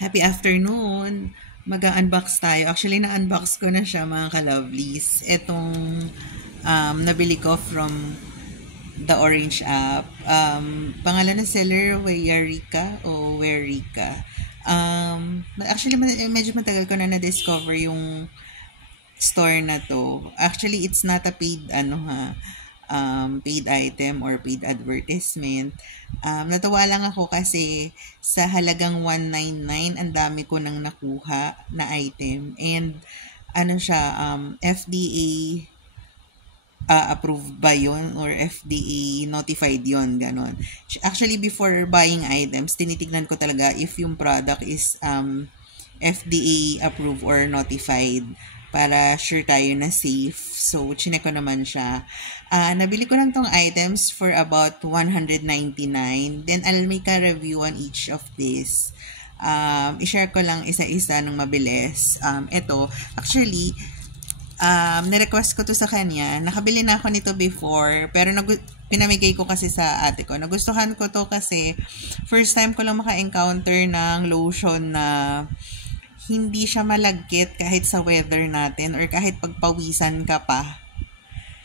Happy afternoon! Mag-unbox tayo. Actually, na-unbox ko na siya mga ka-lovelies. Itong nabili ko from the Orange app. Pangalan ng seller, Weyarika o Werika. Actually, medyo matagal ko na na-discover yung store na to. Actually, it's not a paid paid item or paid advertisement. Natawa lang ako kasi sa halagang 199 ang dami ko nang nakuha na item. And FDA approved ba yun or FDA notified yon ganon. Actually, before buying items, tinitignan ko talaga if yung product is FDA approved or notified para sure tayo na safe. So, chinek ko naman siya. Nabili ko lang tong items for about 199. Then, I'll make a review on each of this. I-share ko lang isa-isa ng mabilis. Ito, actually, nirequest ko to sa kanya. Nakabili na ako nito before, pero pinamigay ko kasi sa ate ko. Nagustuhan ko to kasi first time ko lang maka-encounter ng lotion na hindi siya malagkit kahit sa weather natin or kahit pagpawisan ka pa.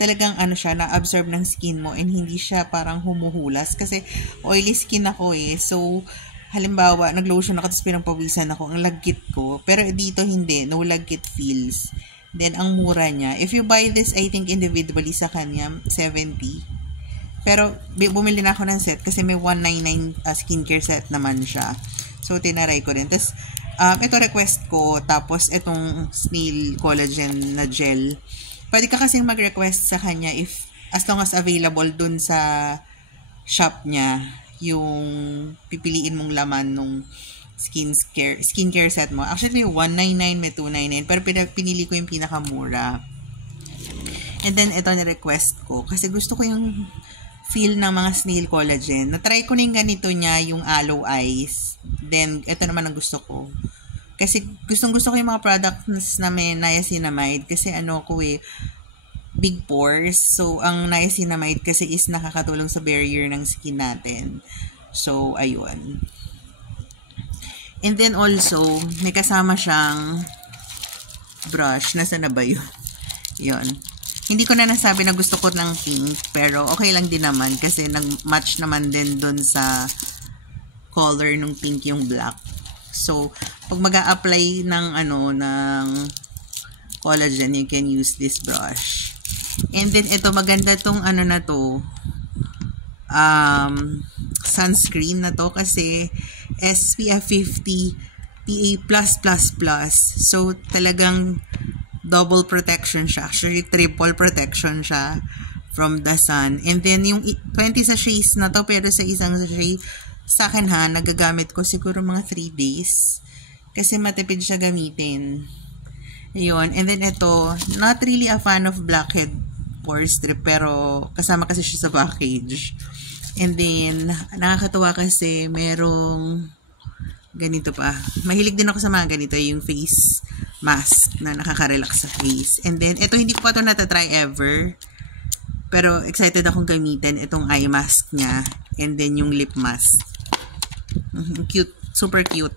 Talagang siya, na-absorb ng skin mo and hindi siya parang humuhulas kasi oily skin ako eh. So, halimbawa, nag-lotion ako tapos pinagpawisan ako, ang lagkit ko. Pero dito hindi, no lagkit feels. Then, ang mura niya. If you buy this, I think individually sa kanya, 70. Pero, bumili na ako ng set kasi may 199 skincare set naman siya. So, tinaray ko rin. Tapos, ito request ko. Tapos, itong snail collagen na gel. Pwede ka kasing mag-request sa kanya as long as available dun sa shop niya, yung pipiliin mong laman nung skincare set mo. Actually, 199, may 299. Pero pinili ko yung pinakamura. And then, ito na-request ko. Kasi gusto ko yung feel ng mga snail collagen. Na-try ko na yung ganito niya, yung aloe eyes. Then, ito naman ang gusto ko. Kasi gustong-gusto ko yung mga products na may niacinamide. Kasi big pores. So, ang niacinamide kasi is nakakatulong sa barrier ng skin natin. So, ayun. And then also, may kasama siyang brush. Nasaan na ba yun? Yun. Hindi ko na nasabi na gusto ko ng pink, pero okay lang din naman kasi nag-match naman din dun sa color ng pink yung black. So, pag mag-a-apply ng collagen, you can use this brush. And then ito, maganda tong na to, sunscreen na to kasi SPF 50 PA+++. So, talagang double protection siya. Actually, triple protection siya from the sun. And then, yung 20 sachets na to, pero sa isang sachet, sa akin nagagamit ko siguro mga 3 days. Kasi matipid siya gamitin. Ayun. And then, ito, not really a fan of blackhead pore strip, pero kasama kasi siya sa package. And then, nakakatuwa kasi merong ganito pa. Mahilig din ako sa mga ganito, yung face mask na nakaka-relax sa face. And then, ito hindi ko pa ito natatry ever. Pero, excited akong gamitin itong eye mask niya. And then, yung lip mask. Cute. Super cute.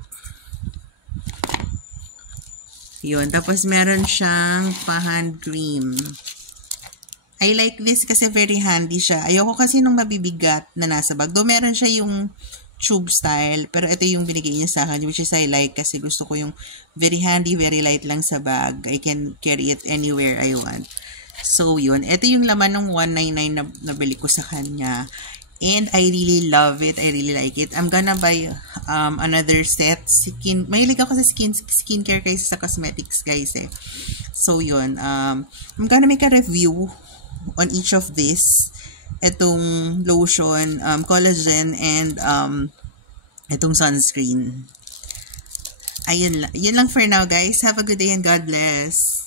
Yun. Tapos, meron siyang pa-hand cream. I like this kasi very handy siya. Ayoko kasi nung mabibigat na nasa bag. Though meron siya yung tube style, pero ito yung binigay niya sa akin, which is I like kasi gusto ko yung very handy, very light lang sa bag. I can carry it anywhere I want. So, yun. Ito yung laman ng 199 na nabili ko sa kanya. And I really love it. I really like it. I'm gonna buy another set. Mahilig ako sa skincare kaysa sa cosmetics, guys eh. So, yun. I'm gonna make a review on each of this. Itong lotion, collagen, and itong sunscreen. Ayun lang. Yun lang for now, guys. Have a good day and God bless.